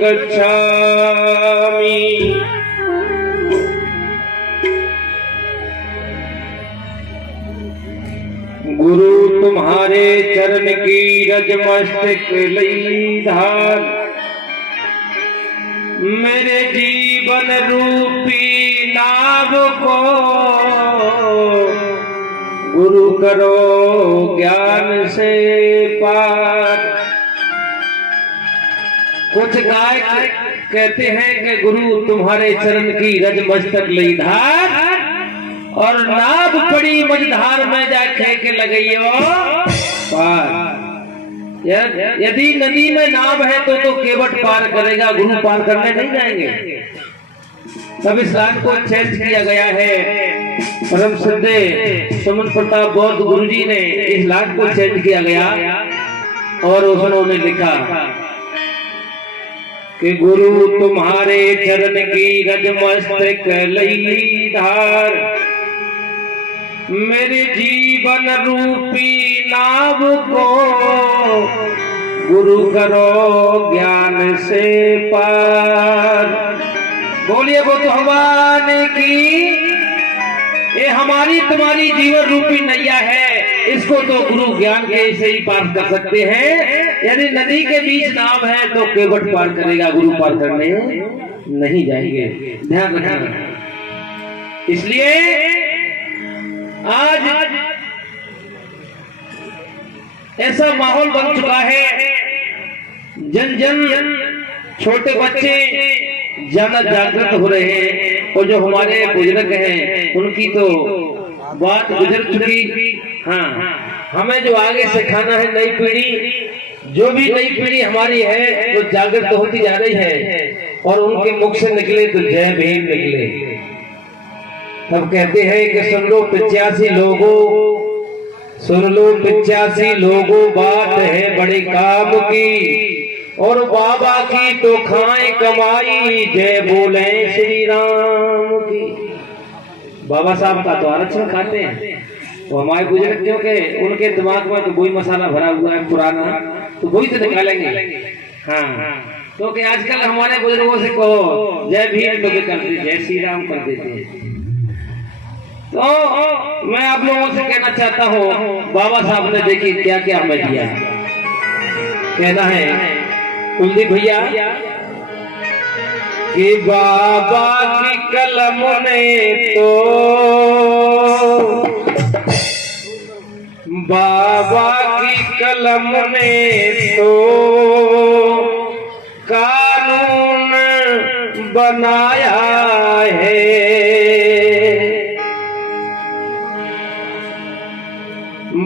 गच्छामि। गुरु तुम्हारे चरण की रज मस्तक लई धार, मेरे जीवन रूपी नाव को गुरु करो ज्ञान से पार। कुछ गायक कहते हैं कि गुरु तुम्हारे चरण की रज मस्तक लई धार, और नाव पड़ी मझधार में जाके के लगइयो पार। यदि नदी में नाव है तो केवट पार करेगा, गुरु पार करने नहीं जाएंगे। तब इस लाइन को चेंज किया गया है। परम श्रद्धे सुमन प्रताप बौद्ध गुरु जी ने इस लाइन को चेंज किया गया और उन्होंने लिखा कि गुरु तुम्हारे चरण की रज मस्तक लई धार, मेरे जीवन रूपी नाव को गुरु करो ज्ञान से पार। बोलिए वो तो भगवान की, ये हमारी तुम्हारी जीवन रूपी नैया है, इसको तो गुरु ज्ञान के से ही पार कर सकते हैं। यदि नदी के बीच नाव है तो केवट पार करेगा, गुरु पार करने नहीं जाएंगे। ध्यान रखना। इसलिए आज ऐसा माहौल बन चुका है, जन जन छोटे बच्चे ज्यादा जागृत हो रहे हैं, और जो हमारे बुजुर्ग हैं उनकी तो बात गुजर चुकी। हाँ, हमें जो आगे सिखाना है नई पीढ़ी, जो भी नई पीढ़ी हमारी है वो जागृत होती जा रही है, और उनके मुख से निकले तो जय भीम निकले। तब कहते हैं कि सुन लो 85 लोगों, सुन लो 85 लोगों, बात है बड़े काम की, और बाबा की तो खाए कमाई, जय बोले श्री राम की। बाबा साहब का तो आरक्षण खाते हैं, वो हमारे बुजुर्ग क्योंकि उनके दिमाग में तो वही मसाला भरा हुआ है पुराना, तो वही तो निकालेंगे। हाँ, तो कि आजकल हमारे बुजुर्गों से कहो जय भीम तो कर देते, जय श्री राम कर देते हैं। तो मैं आप लोगों से कहना चाहता हूँ, बाबा साहब ने देखिए क्या क्या हमें दिया। कहना है कुलदीप भैया कि बाबा की कलम ने तो, बाबा की कलम ने तो कानून बनाया है।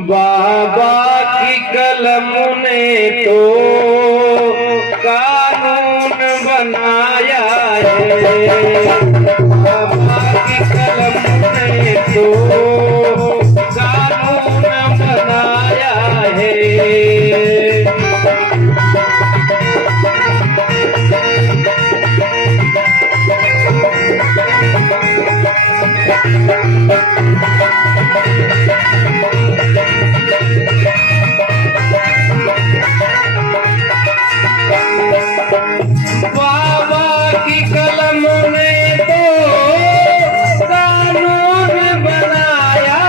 बाबा की कलम ने तो कानून बनाया है। बाबा की कलम ने तो कानून बनाया है। बाबा की कलम ने तो कानून बनाया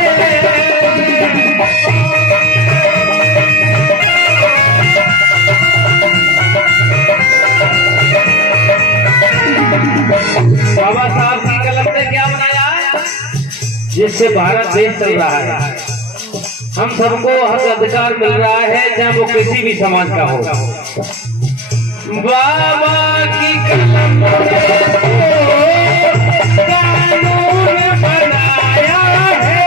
है। बाबा साहब की कलम ने क्या बनाया, जिससे भारत देश चल रहा है। हम सबको हक अधिकार मिल रहा है, चाहे वो किसी भी समाज का हो। बाबा की कलम ने तो कानून बनाया है।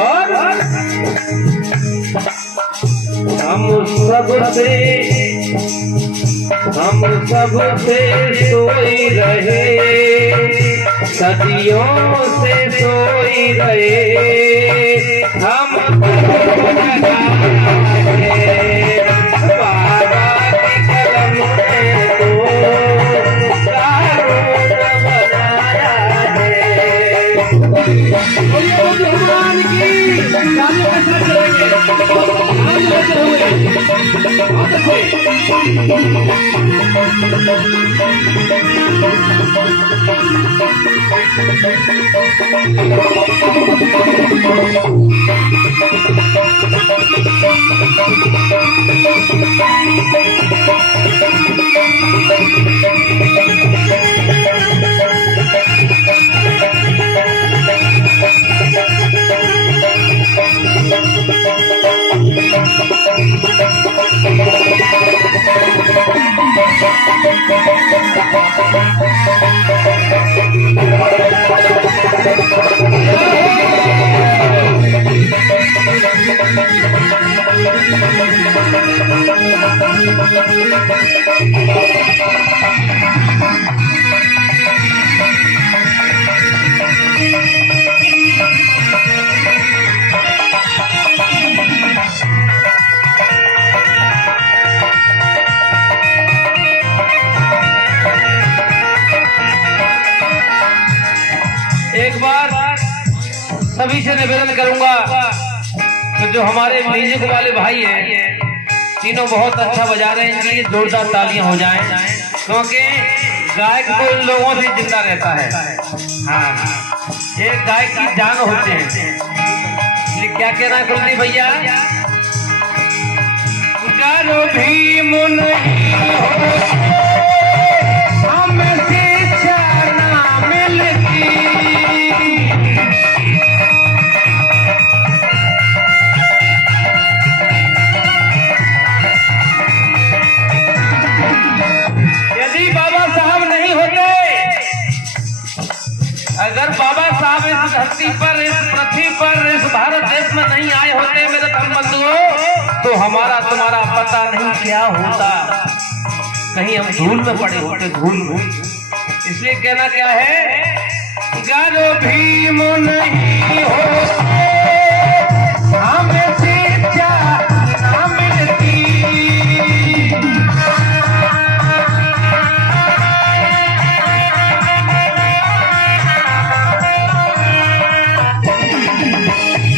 और हम सबसे सोई रहे, सदियों से सोई रहे, हम बाबा की कलम ने तो कानून बनाया चलते हुए एक बार सभी से निवेदन करूंगा तो जो हमारे म्यूजिक वाले भाई हैं तीनों बहुत अच्छा बजा रहे हैं, इनके लिए जोरदार तालियां हो जाएं, क्योंकि गायक को इन लोगों से जिंदा रहता है। हाँ, ये गायक की जान होते हैं। ये क्या कहना है कुलदीप भैया? गानो भी मुन हमें शिक्षा ना मिलती, अगर बाबा साहब इस धरती पर, इस पृथ्वी पर, इस भारत देश में नहीं आए होते मेरे धर्म बंधुओं, तो हमारा तुम्हारा पता नहीं क्या होता, कहीं हम धूल में पड़े होते, धूल में। इसलिए कहना क्या है, गानो भीम नहीं हो हमें शिक्षा ना मिलती,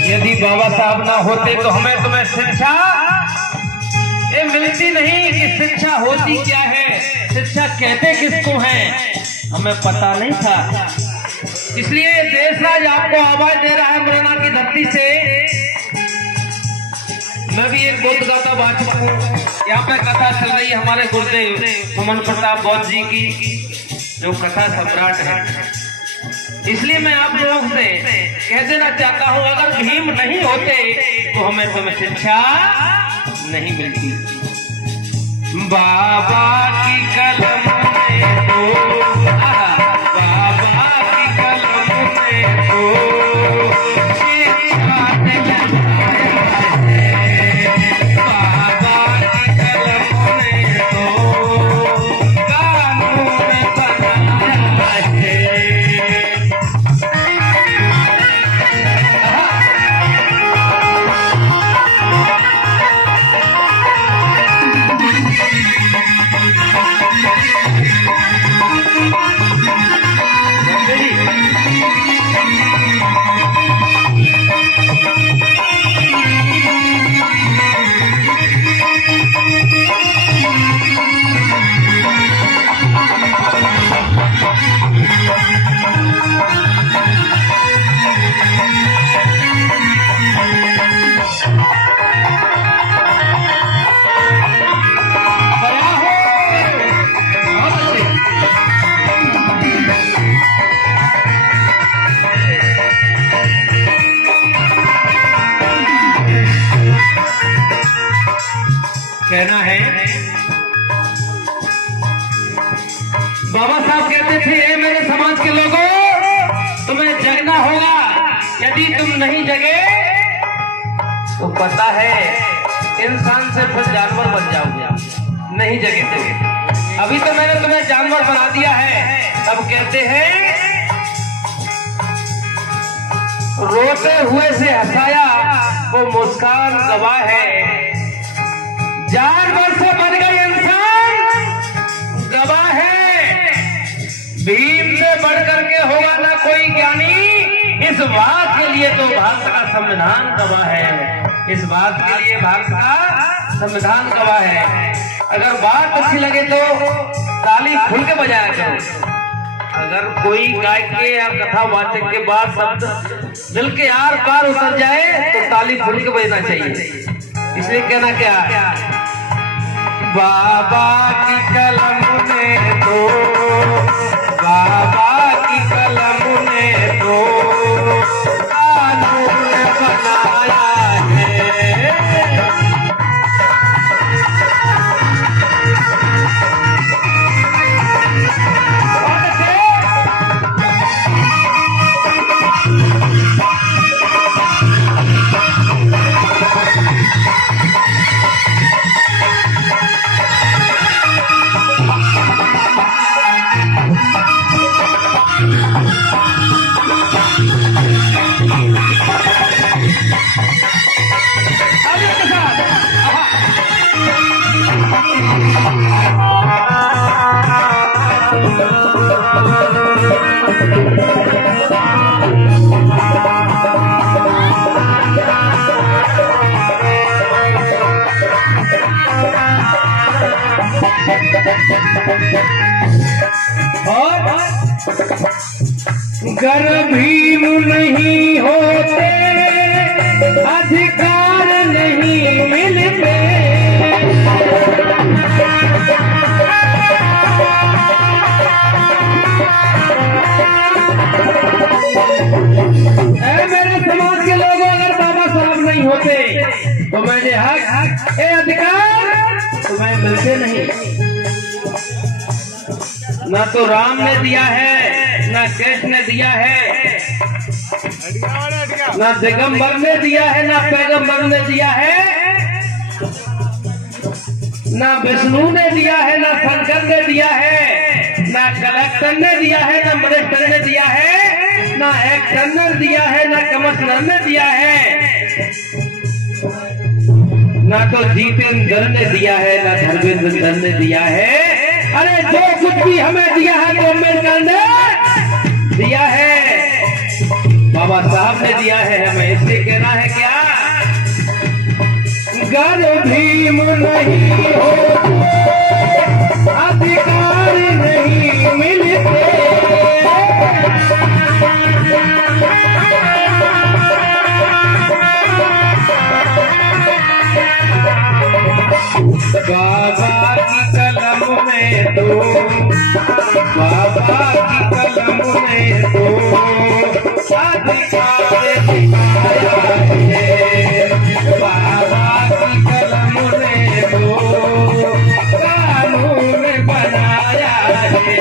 यदि बाबा साहब ना होते तो हमें तुम्हें शिक्षा ये मिलती नहीं। कि शिक्षा होती क्या है, शिक्षा कहते किसको हैं, हमें पता नहीं था। इसलिए देशराज आपको आवाज दे रहा है मुरैना की धरती से। मैं भी एक बोध गाता वाचक हूँ। यहाँ पे कथा चल रही है हमारे गुरुदेव सुमन प्रताप बौद्ध जी की, जो कथा सम्राट है। इसलिए मैं आप लोगों से कह देना चाहता हूं, अगर भीम नहीं होते तो हमें तुम्हें शिक्षा नहीं मिलती। बाबा की कलम में तो, बाबा की कलम में तो शिक्षा दिलाया है, बाबा की कलम में तो कानून बनाया है। कहना है, बाबा साहब कहते थे, ए मेरे समाज के लोगों, तुम्हें जगना होगा, यदि तुम नहीं जगे तो पता है इंसान से फिर जानवर बन जाओगे, नहीं जगे तो। अभी तो मैंने तुम्हें जानवर बना दिया है। तब कहते हैं, रोते हुए से हंसाया वो मुस्कान गवाह है, जानवर से बन गए इंसान गवाह है, भीम से बढ़कर के होगा ना कोई ज्ञानी, इस बात के लिए तो भारत का संविधान गवाह है। इस बात के लिए भारत का संविधान गवाह है। अगर बात अच्छी लगे तो ताली खुल के बजाया करो। अगर कोई गाय के या कथा वाचक के बाद शब्द दिल के आर पार उतर जाए तो ताली खुल के बजना चाहिए। इसलिए कहना क्या है, बाबा की कलम ने तो, बाबा की कलम ने तो कानून बनाया है। गर भीम नहीं होते अधिकार नहीं मिलते, मेरे समाज के लोगों, अगर बाबा साहब नहीं होते तो मैंने हक ए अधिकार तुम्हें मिलते नहीं। ना तो राम ने दिया है, ना कृष्ण ने दिया है, ना दिगंबर ने दिया है, ना पैगंबर ने दिया है, ना विष्णु ने दिया है, ना शंकर ने दिया है, ना कलेक्टर ने दिया है, ना मिनिस्टर ने दिया है, ना एक्टर दिया है, ना कमिश्नर ने दिया है, ना तो जितेंद्र ने दिया है, ना धर्मेंद्र ने दिया है। अरे जो कुछ भी हमें दिया है तो अम्बेडकर ने दिया है, बाबा साहब ने दिया है हमें। इसलिए कहना है क्या, गर भीम नहीं हो अधिकार नहीं मिलते, बाबा की कलम में तो, बाबा की कलम में तो अधिकार दिखाया है, बाबा की कलम में तो कानून बनाया है।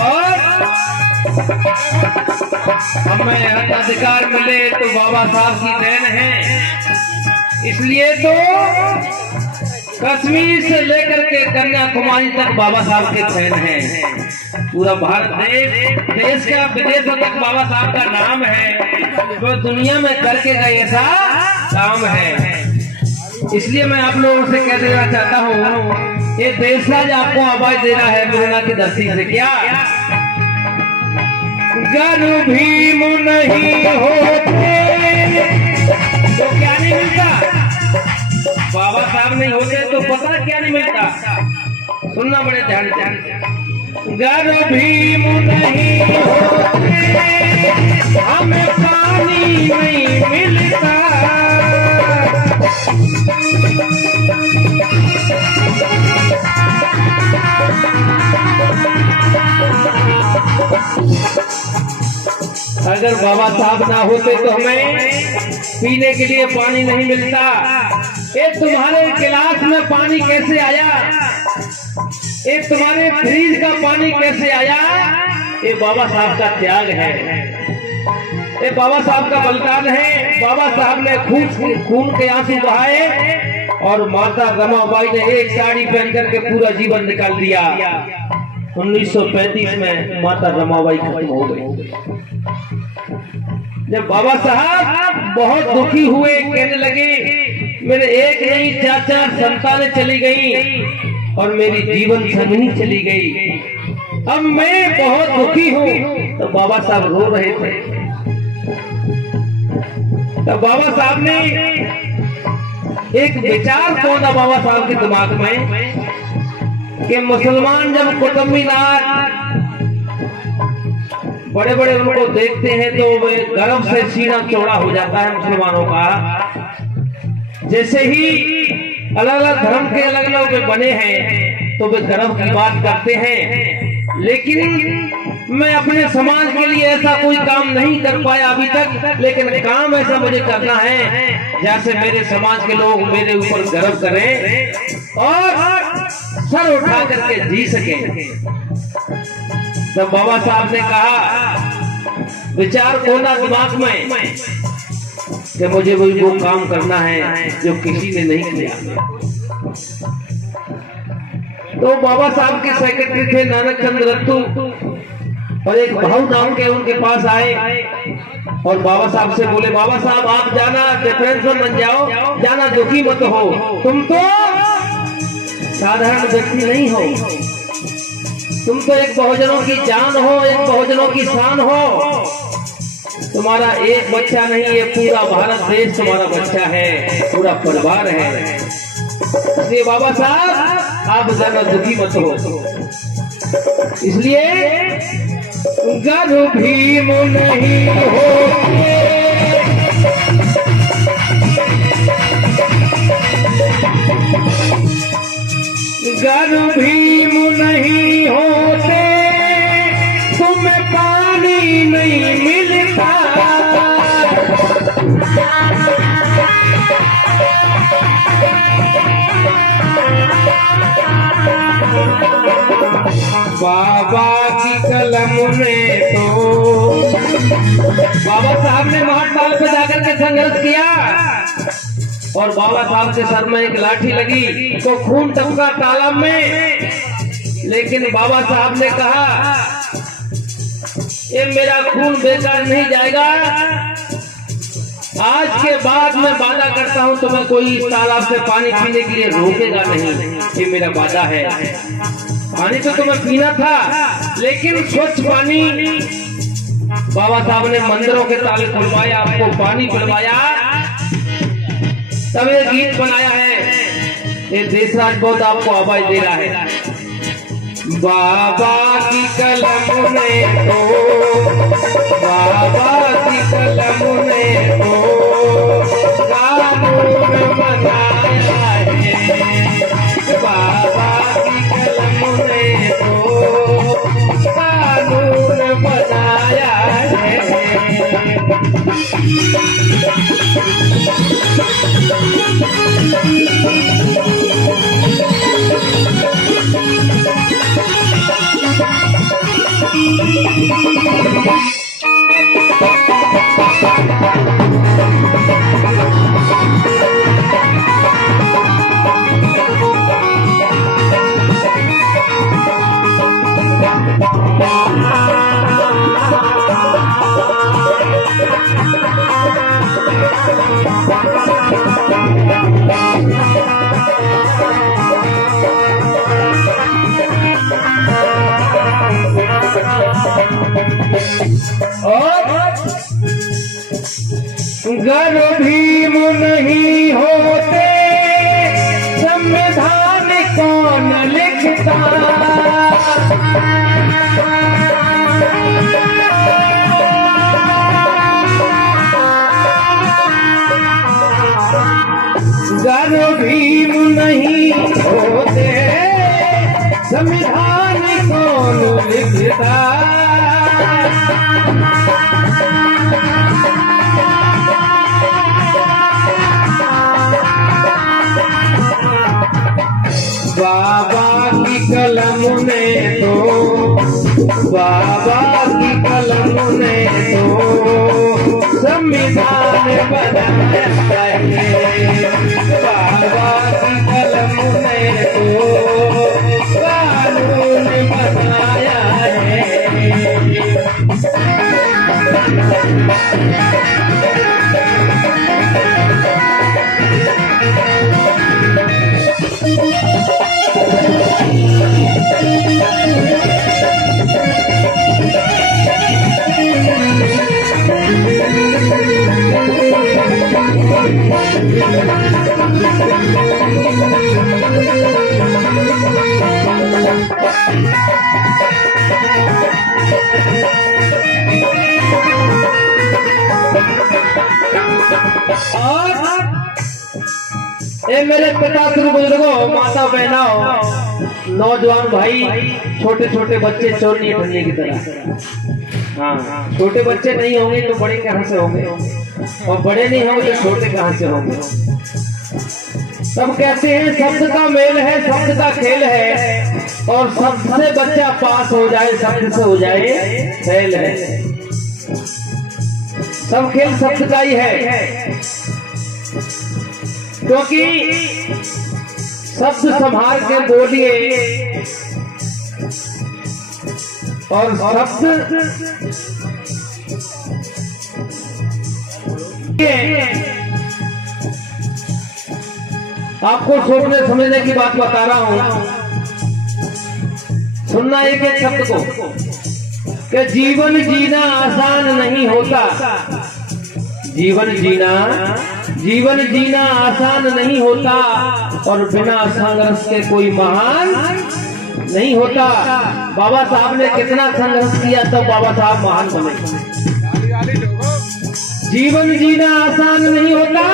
और हमें अधिकार मिले तो बाबा साहब की देन है। इसलिए तो कश्मीर से लेकर के कन्याकुमारी तक बाबा साहब के फैन हैं। पूरा भारत देश का विदेशों तक बाबा साहब का नाम है, तो दुनिया में करके गए ऐसा काम है। इसलिए मैं आप लोगों से कह देना चाहता हूँ, ये देशराज आपको आवाज देना है कोरोना की धरती से। क्या गर भीम नहीं होते तो क्या नहीं मिलता, बाबा साहब नहीं होते तो पता क्या नहीं मिलता। सुनना बड़े ध्यान से, गर भीम नहीं होते हमें पानी नहीं मिलता, अगर बाबा साहब ना होते तो हमें पीने के लिए पानी नहीं मिलता। ये तुम्हारे गिलास में पानी कैसे आया, ये तुम्हारे फ्रिज का पानी कैसे आया, ये बाबा साहब का त्याग है, ये बाबा साहब का बलिदान है। बाबा साहब ने खून के आंसू बहाए और माता रमाबाई ने एक साड़ी पहन करके पूरा जीवन निकाल दिया। 1935 में माता रमाबाई खत्म हो गई। जब बाबा साहब बहुत दुखी हुए, कहने लगे मेरे एक नहीं 4-4 संतानें चली गई और मेरी जीवन संगनी चली गई, अब मैं बहुत दुखी हूँ। तो बाबा साहब रो रहे थे। तो बाबा साहब ने एक विचार पौधा बाबा साहब के दिमाग में कि मुसलमान जब कुतुब मीनार बड़े बड़े उनको देखते हैं तो वे गर्व से सीना चौड़ा हो जाता है मुसलमानों का। जैसे ही अलग अलग धर्म के अलग अलग बने हैं तो वे गर्व की बात करते हैं। लेकिन मैं अपने समाज के लिए ऐसा कोई काम नहीं कर पाया अभी तक, लेकिन काम ऐसा मुझे करना है जैसे मेरे समाज के लोग मेरे ऊपर गर्व करें और सर उठा करके जी सके। तब बाबा साहब ने कहा, विचार कोना दिमाग में कि मुझे वो काम करना है जो किसी ने नहीं किया। तो बाबा साहब के सेक्रेटरी थे नानक चंद्र रत्तू, और एक भाऊ नाम के उनके पास आए और बाबा साहब से बोले, बाबा साहब आप जाना डिफेंस में बन जाओ, जाना दुखी मत हो, तुम तो साधारण व्यक्ति नहीं हो, तुम तो एक बहुजनों की जान हो, एक बहुजनों की शान हो। तुम्हारा एक बच्चा नहीं, ये पूरा भारत देश तुम्हारा बच्चा है, पूरा परिवार है। इसलिए बाबा साहब आप ज्यादा दुखी मत हो। इसलिए गर्व भीम नहीं होते, गर्व भीम नहीं होते, तुम्हें पानी नहीं मिलता। बाबा की कलम में तो बाबा साहब ने महाकाल पे जाकर के संघर्ष किया और बाबा साहब के सर में एक लाठी लगी तो खून टपका तालाब में। लेकिन बाबा साहब ने कहा, ये मेरा खून बेकार नहीं जाएगा, आज के बाद मैं वादा करता हूं तुम्हें कोई तालाब से पानी पीने के लिए रोकेगा नहीं, ये मेरा वादा है। पानी तो तुम्हें पीना था लेकिन स्वच्छ पानी। बाबा साहब ने मंदिरों के ताले खुलवाया, आपको पानी पिलवाया, तब ये गीत बनाया है। ये देशराज बहुत आपको आवाज दे रहा है। बाबा की कलम ने तो, बाबा की कलम ने तो कानून बनाया है, बाबा की कलम ने तो कानून बनाया है। गर्व भीम नहीं होते, संविधान कौन लिखता। गर्व भीम नहीं होते, संविधान कौन लिखता। कलम ने तो, बाबा की कलम ने तो संविधान बनाया है। बाबा की कलम ने तो कानून बनाया है। ए मेरे पिता श्री बुजुर्गों, माता बहनों, नौजवान भाई, छोटे छोटे बच्चे चोरनी ढलने की तरह। हाँ, छोटे बच्चे नहीं होंगे तो बड़े कहाँ से होंगे, और बड़े नहीं होंगे तो छोटे कहाँ से होंगे। सब कहते हैं शब्द का मेल है, शब्द का खेल है, और शब्द से बच्चा पास हो जाए, शब्द से हो जाए फेल है। सब खेल शब्द का ही है, क्योंकि शब्द संभाल के बोलिए, और शब्द आपको सोचने समझने की बात बता रहा हूं। सुनना एक एक शब्द को, कि जीवन जीना आसान नहीं होता। जीवन जीना आसान नहीं होता, और बिना संघर्ष के कोई महान नहीं होता। बाबा साहब ने कितना संघर्ष किया तब बाबा साहब महान बने। जीवन जीना आसान नहीं होता,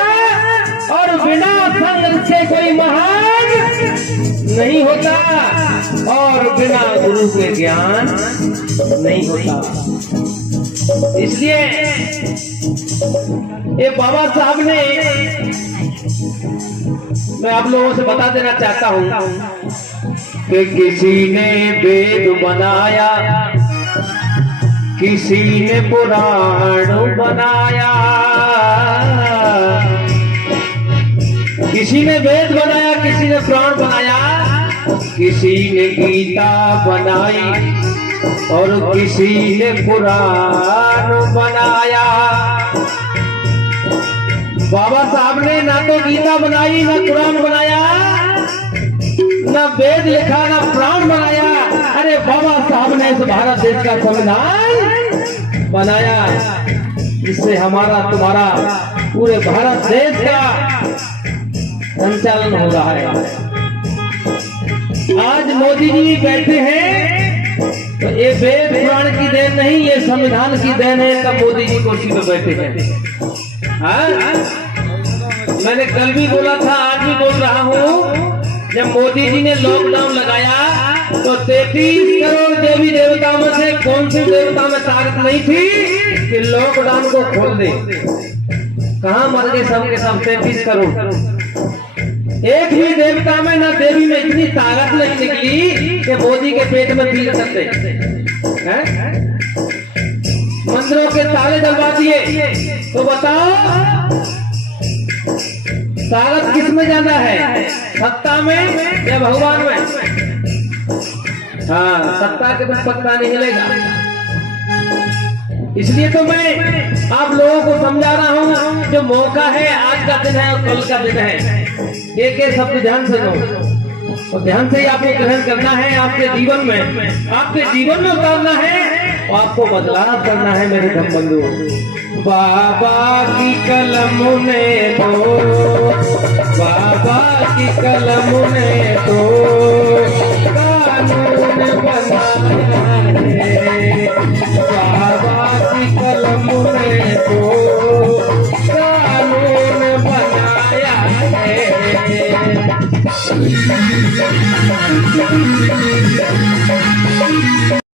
और बिना संघर्ष के कोई महान नहीं होता, और बिना गुरु के ज्ञान नहीं होता। इसलिए ये बाबा साहब ने, मैं आप लोगों से बता देना चाहता हूं कि किसी ने वेद बनाया, किसी ने पुराण बनाया। किसी ने वेद बनाया, किसी ने पुराण बनाया, किसी ने गीता बनाई, और किसी ने पुराण बनाया। बाबा साहब ने ना तो गीता बनाई, ना कुरान बनाया, ना वेद लिखा, ना पुराण बनाया। अरे बाबा साहब ने इस भारत देश का संविधान बनाया, जिससे हमारा तुम्हारा पूरे भारत देश का संचालन हो रहा है। आज मोदी जी बैठे हैं तो ये वेद पुराण की देन नहीं, ये संविधान की देन है, तब मोदी जी कुर्सी पर बैठे हैं। हाँ? मैंने कल भी बोला था, आज भी बोल रहा हूँ, जब मोदी जी ने लॉकडाउन लगाया तो 33 करोड़ देवी देवताओं में से कौन सी देवता में ताकत नहीं थी कि लॉकडाउन को खोल दे। कहाँ मर गए सब के सब 33 करोड़। एक भी देवता में ना देवी में इतनी ताकत नहीं निकली कि मोदी के पेट में पील सकते हैं। मंदिरों के ताले डलवा दिए, तो बताओ ताकत किस में ज्यादा है, सत्ता में या भगवान में? हाँ, सत्ता के कुछ पत्ता नहीं हिलेगा। इसलिए तो मैं आप लोगों को समझा रहा हूँ, जो मौका है आज का दिन है और कल का दिन है, एक एक शब्द ध्यान से लो, और ध्यान से ही आपको ग्रहण करना है, आपके जीवन में उतारना है, और आपको बदलाव करना है मेरे धम बंधु। बाबा की कलम ने तो, बाबा की कलम ने तो कानून बनाया है। बाबा की कलम ने तो कानून बनाया है।